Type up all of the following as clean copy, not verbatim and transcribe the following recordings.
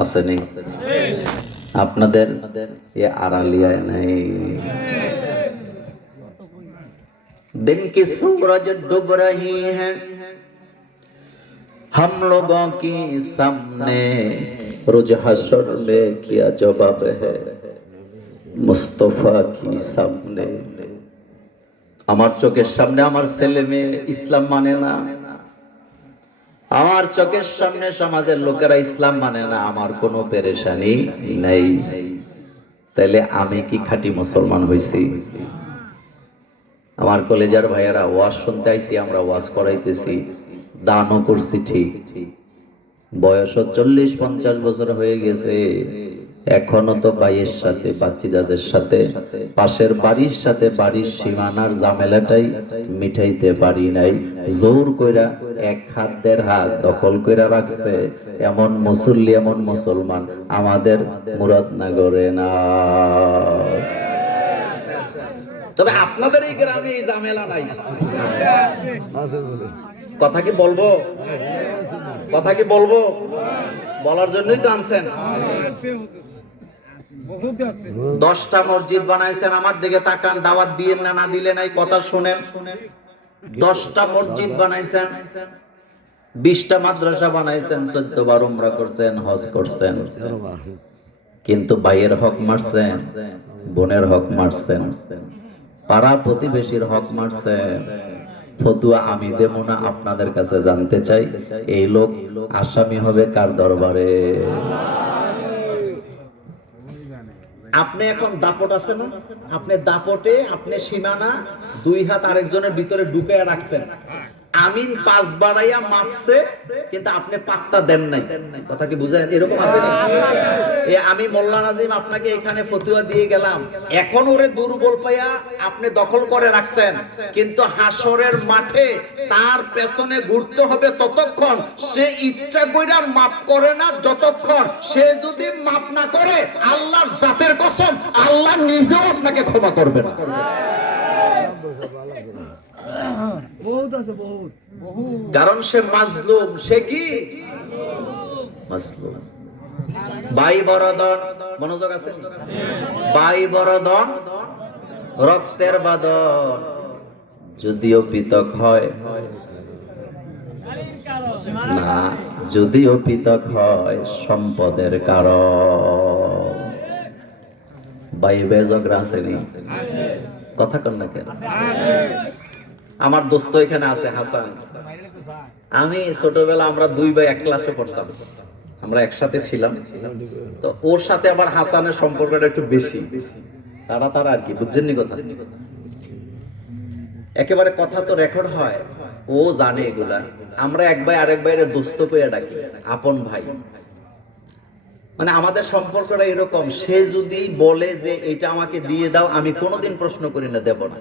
আসেনি? আপনাদের ये आरालिया नहीं। दिन की सूरज डूब रही है हम लोगों की सामने, रोज हशर में क्या जवाब है मुस्तफा की सामने। আমার চোখের সামনে আমার ছেলে মেয়ে ইসলাম মানে না, আমার চোখের সামনে সমাজের লোকেরা ইসলাম মানে না, আমার কোনো পেরেশানি নেই। তাহলে আমি কি খাঁটি মুসলমান হইছি? আমার কলেজার ভাইয়েরা, ওয়াজ শুনতে আইছি, আমরা ওয়াজ করাইতেছি, দানও করছি ঠিক, বয়স 40-50 বছর হয়ে গেছে, এখনো তো ভাইয়ের সাথে বাচ্চিদাদের সাথে পাশের বাড়ির সাথে বাড়ির সীমানার ঝামেলাটাই মিটাইতে পারি নাই। জোর কইরা এক হাত দেড় হাত দখল কইরা রাখছে এমন মুসল্লি, এমন মুসলমান আমাদের মুরাদনগরে না। তবে আপনাদের এই গ্রামে এই ঝামেলা নাই। কথা কি বলবো? কথা কি বলবো? বলার জন্যই তো আনছেন। 10টা মসজিদ বানাইছেন, আমার দিকে তাকান, দাওয়াত দিয়েন না, না দিলে নাই, কথা শুনেন। 10টা মসজিদ বানাইছেন, 20টা মাদ্রাসা বানাইছেন, 14 বার উমরা করছেন, হজ করছেন, কিন্তু ভাইয়ের হক মারছেন, বোনের হক মারছেন, পাড়া প্রতিবেশীর হক মারছেন। ফতুয়া আমি দেব না, আপনাদের কাছে জানতে চাই এই লোক আসামি হবে কার দরবারে? আপনি এখন দাপট আছে না, আপনি দাপটে আপনি সীমানা 2 হাত আরেকজনের ভিতরে ঢুকায় রাখছেন, আমিন 5 বাড়াইয়া মাপছে, কিন্তু আপনি পাত্তা দেন নাই। কথা কি বুঝেন? এরকম আছে না? আমি মোল্লা নাজিম আপনাকে এখানে ফতুয়া দিয়ে গেলাম, এখন ওরে দুর্বল পাইয়া আপনি দখল করে রাখছেন, কিন্তু হাসরের মাঠে তার পেছনে ঘুরতে হবে ততক্ষণ সে ইচ্ছা কইরা মাপ করে না, যতক্ষণ সে যদি মাপ না করে আল্লাহর জাতের কসম আল্লাহ নিজেও আপনাকে ক্ষমা করবে না। কারণ সে মাজলুম। সে কি মাজলুম? ভাই বরদন, মনোযোগ আছে? ভাই বরদন রক্তের বাদন, যদিও পৃথক হয় না, যদিও পৃথক হয় সম্পদের কারণ। ভাই বেজগরা আসেনি? কথা কন না কেন? আমার দোস্ত এখানে আছে হাসান, আমি ছোটবেলা আমরা 2 ভাই এক ক্লাসে পড়তাম, আমরা একসাথে ছিলাম, তো ওর সাথে আবার হাসানের সম্পর্কটা একটু বেশি, তারা আর কি, বুঝছেননি কথা? একেবারে কথা তো রেকর্ড হয়, ও জানে এগুলা। আমরা এক ভাই আরেক ভাইয়ের দোস্ত কইয়া ডাকি, আপন ভাই। মানে আমাদের সম্পর্কটা এরকম, সে যদি বলে যে এটা আমাকে দিয়ে দাও, আমি কোনোদিন প্রশ্ন করি না, দেব না।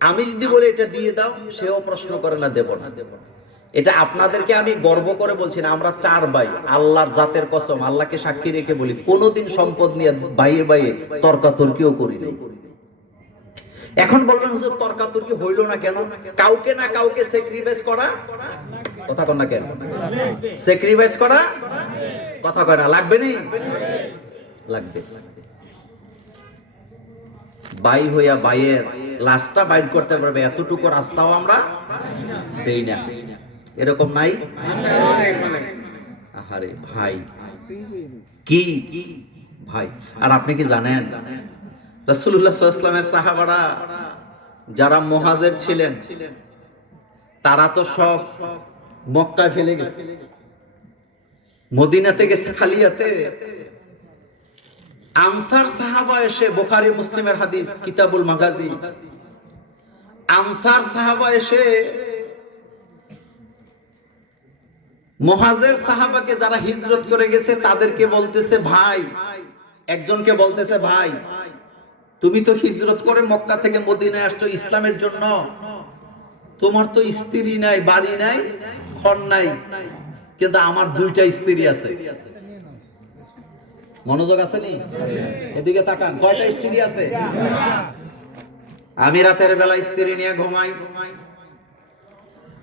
আমি যদি বলি এটা দিয়ে দাও, সেও প্রশ্ন করে না, দেব না। এটা আপনাদেরকে আমি গর্ব করে বলছি না, আমরা 4 ভাই, আল্লাহর জাতের কসম, আল্লাহকে সাক্ষী রেখে বলি, কোনোদিন সম্পদ নিয়ে ভাইয়ে ভাইয়ে তর্কাতর্কিও করি নাই। এখন বলবেন হুজুর তর্কাতর্কি হইল না কেন? কাউকে না কাউকে স্যাক্রিফাইস করা, কথা কন না কেন? স্যাক্রিফাইস করা, কথা কয় না, লাগবে নি? লাগবে। ভাই হইয়া ভাইয়ের লাশটা বাইর করতে পারবে এতটুকু রাস্তাও আমরা দেই না। এরকম নাই? আহারে ভাই কি ভাই। আর আপনি কি জানেন রাসূলুল্লাহ সাল্লাল্লাহু আলাইহি ওয়াসাল্লামের সাহাবারা যারা মুহাজির ছিলেন তারা তো সব মক্কায় ফেলে গেছে, মদিনাতে গেছে খালি হাতে। আনসার সাহাবা এসে, বুখারী মুসলিমের হাদিস কিতাবুল মাগাজি, আনসার সাহাবা এসে মুহাজির সাহাবাকে যারা হিজরত করে গেছে তাদেরকে বলতেছে ভাই, একজনকে বলতেছে ভাই তুমি তো হিজরত করে মক্কা থেকে মদিনায় আসছো ইসলামের জন্য, তোমার তো স্ত্রী নাই, বাড়ি নাই, ঘর নাই, কিন্তু আমার 2টা স্ত্রী আছে। মনোযোগ আছে নি? এদিকে তাকান, কয়টা স্ত্রী আছে? আমি রাতের বেলা স্ত্রী নিয়ে ঘুমাই,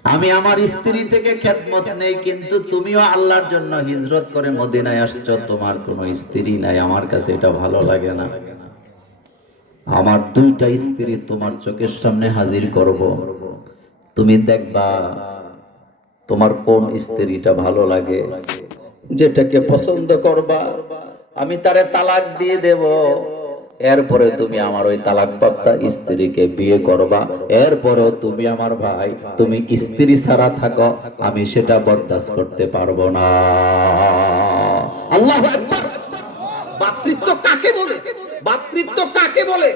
আমি আমার স্ত্রী থেকে খেদমত নেই, কিন্তু তুমিও আল্লাহর জন্য হিজরত করে মদিনায় আসছো, তোমার কোনো স্ত্রী নাই, আমার কাছে এটা ভালো লাগে না। আমার দুইটা স্ত্রী তোমার চোখের সামনে হাজির করব, তুমি দেখবা তোমার কোন স্ত্রীটা ভালো লাগে, যেটাকে পছন্দ করবা আমি তারে তালাক দিয়ে দেব। এরপরে তুমি আমার ওই তালাকপ্রাপ্তা স্ত্রীকে বিয়ে করবা, এরপরেও তুমি আমার ভাই, তুমি স্ত্রী ছাড়া থাকো, আমি সেটা বরদাস্ত করতে পারবো না। আল্লাহু আকবার। ভাতৃত্ব কাকে বলে? ভাতৃত্ব কাকে বলে?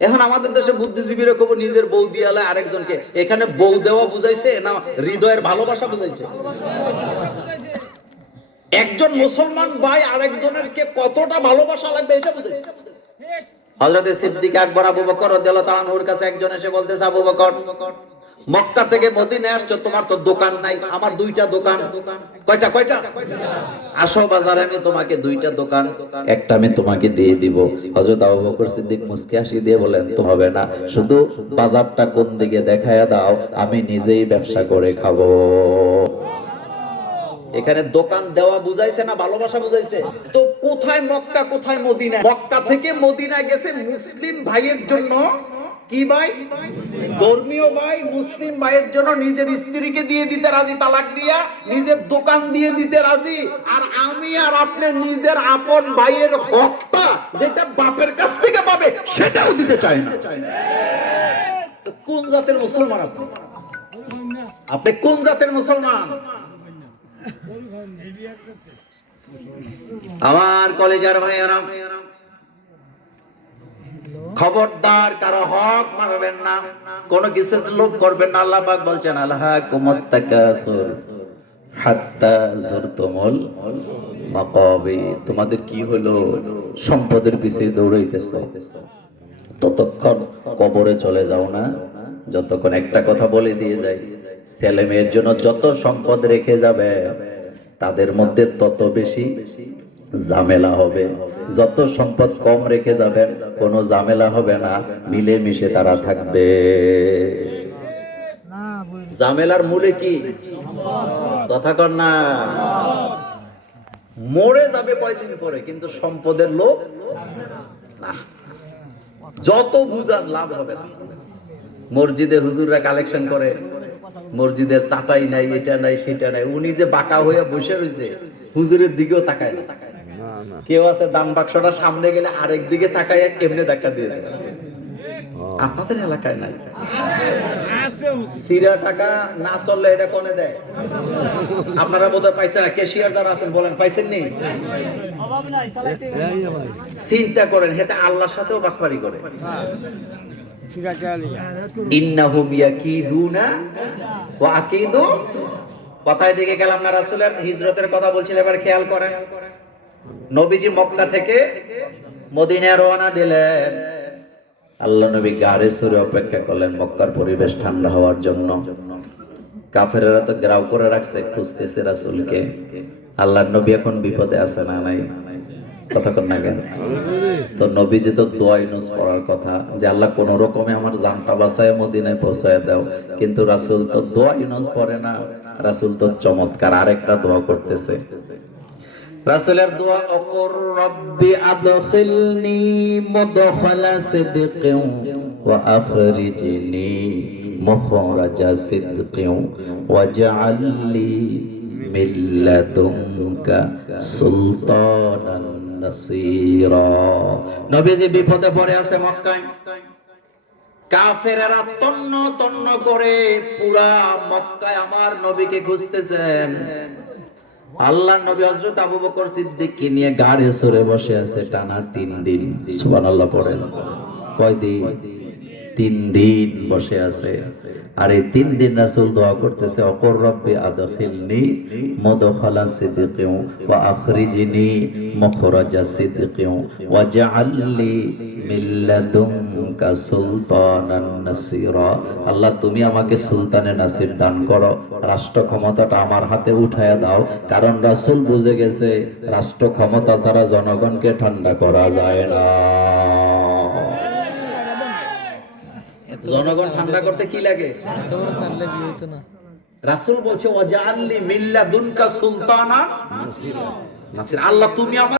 এখন আমাদের দেশে বুদ্ধিজীবীরা কব নিজের বউ দিয়ালে আরেকজনকে, এখানে বউ দেওয়া বুঝাইছে না হৃদয়ের ভালোবাসা বুঝাইছে? একজন মুসলমান ভাই আরেকজনের কে কতটা ভালোবাসা লাগবে এটা বুঝাইছে। হযরত সিদ্দিক আকবর আবু বকর রাদিয়াল্লাহু তাআলা আনহুর কাছে একজন এসে বলতেছে, আবু বকর, মক্কা থেকে মদিনায় আসছো, তোমার তো দোকান নাই, আমার দুইটা দোকান। কয়টা? আসো বাজারে, আমি তোমাকে দুইটা দোকান, একটা আমি তোমাকে দিয়ে দিব। হযরত আবু বকর সিদ্দিক মুস্কি হাসি দিয়ে বলেন, তো হবে না, শুধু বাজারটা কোন দিকে দেখায়া দাও, আমি নিজেই ব্যবসা করে খাবো। এখানে দোকান দেওয়া বুঝাইছে না ভালোবাসা বুঝাইছে? তো কোথায় মক্কা, কোথায় মদিনা? মক্কা থেকে মদিনা গেছে মুসলিম ভাইয়ের জন্য। কি ভাই? ধর্মীয় ভাই মুসলিম ভাইয়ের জন্য নিজের স্ত্রীকে দিয়ে দিতে রাজি, তালাক দিয়া নিজের দোকান দিয়ে দিতে রাজি। আর আমি আর আপনি নিজের আপন ভাইয়ের হকটা যেটা বাপের কাছ থেকে পাবে সেটাও দিতে চাই না। কোন জাতের মুসলমান আপনি? আপনি কোন জাতের মুসলমান? আমার কলেজার ভাইয়েরা, খবরদার কারো হক মারবেন না, কোনো কিছু লোভ করবেন না। আল্লাহ পাক বলছেন, আলহাকুমুত তাকাসুর হাত্তা যুরতুমুল মাকাবির। তোমাদের কি হলো? সম্পদের পিছে দৌড়াইতেছো, ততক্ষণ কবরে চলে যাও না যতক্ষণ। একটা কথা বলে দিয়ে যাই, ছেলে মেয়ের জন্য যত সম্পদ রেখে যাবে তাদের মধ্যে তত বেশি ঝামেলা হবে। যত সম্পদ কম রেখে যাবেন কোনো ঝামেলা হবে না, মিলেমিশে তারা থাকবে। ঝামেলার মূলে কি? কথা কর না। মরে যাবে কয়দিন পরে, কিন্তু সম্পদের লোভ না। যত বুঝান লাভ হবে না। মসজিদে হুজুররা কালেকশন করে, মসজিদের চাটাই নাই, এটা নাই, সেটা নাই, উনি যে বাঁকা হয়ে বসে রয়েছে হুজুরের দিকেও তাকায় না। কেউ আছে দান বাক্সটা সামনে গেলে আরেক দিকে তাকায় এমনি ধাক্কা দিয়ে দেয়। আপনাদের এলাকায় নাই? সিরা টাকা না চললে এটা কোনে দেয়? আপনারা বোধহয় পাইছেন না। ক্যাশিয়ার যারা আছেন বলেন, পাইছেন নি? চিন্তা করেন, হেতে আল্লাহর সাথেও বাটপারি করে। ইন্নাহুম ইয়াকিদুনা ওয়া আকিদু। কথায় দিকে গেলাম না, রাসূলের হিজরতের কথা বলছিল, এবার খেয়াল করেন। নবীজি মক্কা থেকে মদিনায় রওনা দিলেন। আল্লাহ নবী গাড়ি চড়ে অপেক্ষা করলেন মক্কার পরিবেশ ঠান্ডা হওয়ার জন্য। কাফেরেরা তো গ্রাউ করে রাখছে, খুঁজতেছে রাসূলকে। আল্লাহর নবী এখন বিপদে আছে না নাই? কথা কর না কেন? তো নবীজি তো দোয়া ইউনুস পড়ার কথা, যে আল্লাহ কোন রকমে আমার জানটা বাঁচায় মদিনায় পৌঁছায় দাও। কিন্তু রাসূল তো দোয়া ইউনুস পড়ে না, রাসূল তো চমৎকার আরেকটা দোয়া করতেছে। রাসূলের দোয়া, অকুর রব্বি আদখিলনি মুদখালা সিদকিন ওয়া আখরিজনি মুখরাজা সিদকিন ওয়াজআললি মিন লাদুনকা সুলতানান নাসীরা। নবীজি বিপদে পড়ে আছে মক্কায়। কাফেরেরা তন্ন তন্ন করে পুরা মক্কায় আমার নবীকে খুঁজতেছেন। আল্লাহর নবী হযরত আবু বকর সিদ্দিককে নিয়ে গাড়ি চড়ে বসে আছে টানা 3 দিন। সুবহানাল্লাহ পড়েন। কয় দিন? 3 দিন বসে আছে। আর এই 3 দিন রাসূল দোয়া করতেছে, অকুর রব্বি আদখিলনি মুদখালা সিদকিন ওয়া আখরিজনি মুখরাজা সিদকিন ওয়াজআললি মিন লাদুনকা সুলতানান নাসীরা। আল্লাহ তুমি আমাকে সুলতানে নাসির দান করো, রাষ্ট্র ক্ষমতাটা আমার হাতে উঠায়া দাও। কারণ রাসূল বুঝে গেছে রাষ্ট্র ক্ষমতা ছাড়া জনগণকে ঠান্ডা করা যায় না। জনগণ ঠান্ডা করতে কি লাগে? রাসূল বলছে ওয়াজআলনি মিল্লাদুনকা সুলতানা নাসির। আল্লাহ তুমি আমার